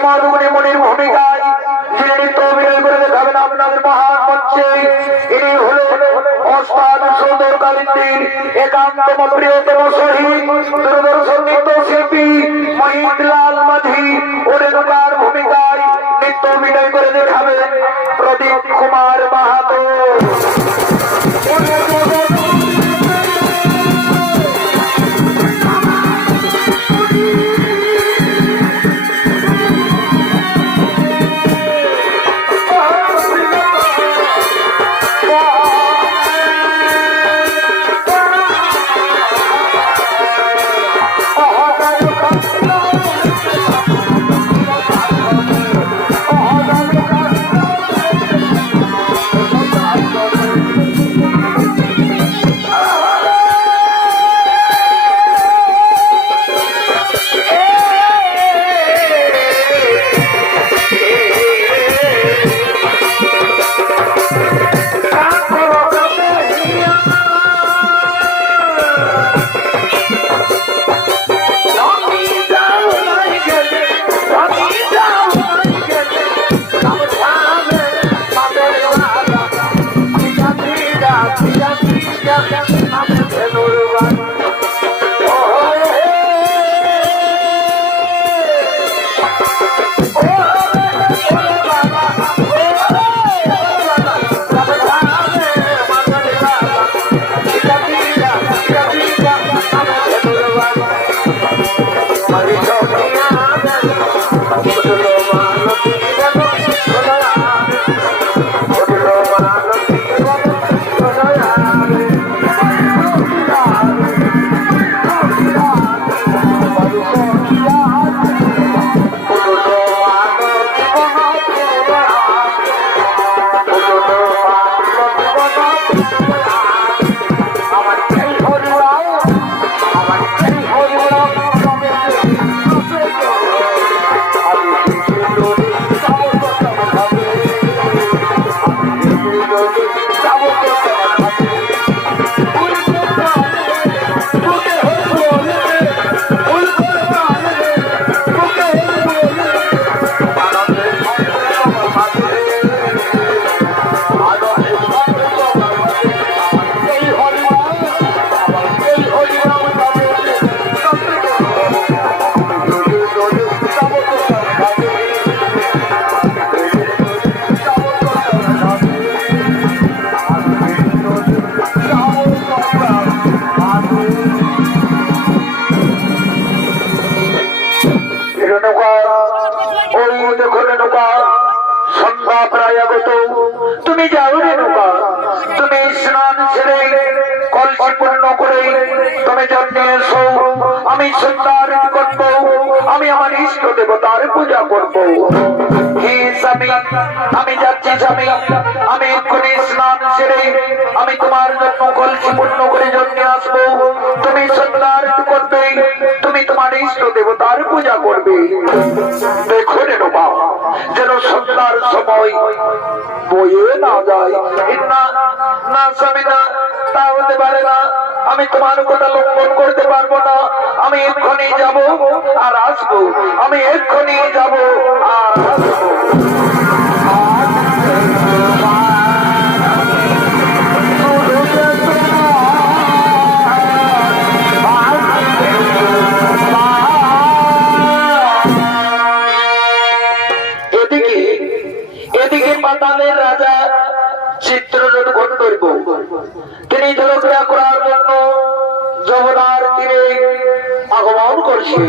সমাজগুলি মনির ভূমিকায় যিনি নৃত্য অভিনয় করে দেখাবেন আপনাদের মহান মঞ্চে ইনি হলেন ওস্তাদ সুন্দর কালিন্দির একান্তম প্রিয়তম শহীদ দূরদর্শন নৃত্য শিল্পী মহিতলাল মাঝি ও রেণুকার ভূমিকায় নৃত্য অভিনয় করে দেখাবেন প্রদীপ কুমার মাহাতো। সন্ধ্যা প্রায় আগত, তুমি যাও রেণুকা, তুমি স্নান সেরে কলসি পূর্ণ করে তুমি জন্মে এসো। আমি সন্ধ্যার করবো, আমি আমার ইষ্ট দেবতার পূজা করবো। হে স্বামী, আমি যাচ্ছি স্বামী, আমি এক্ষুনি স্নান সেরে আমি তোমার জন্য কলসি পূর্ণ করে জন্মে আসবো। তুমি সন্ধ্যার করবে, তুমি তোমার ইষ্ট দেবতার পূজা করবে। দেখো রেণুকা, যেন সন্ধ্যার সময় বয়ে না যায়। না না স্বামী, না, তা হতে পারে না। আমি তোমার কথা লঙ্ঘন করতে পারবো না। আমি এক্ষুনি যাব আর আসবো, আমি এক্ষুনি যাব আর আসবো। এদিকে পাতালের রাজা চিত্ররথ গন্ধর্ব তিনি জলক্রিয়া করার জন্য যমুনার তীরে আগমন করছে।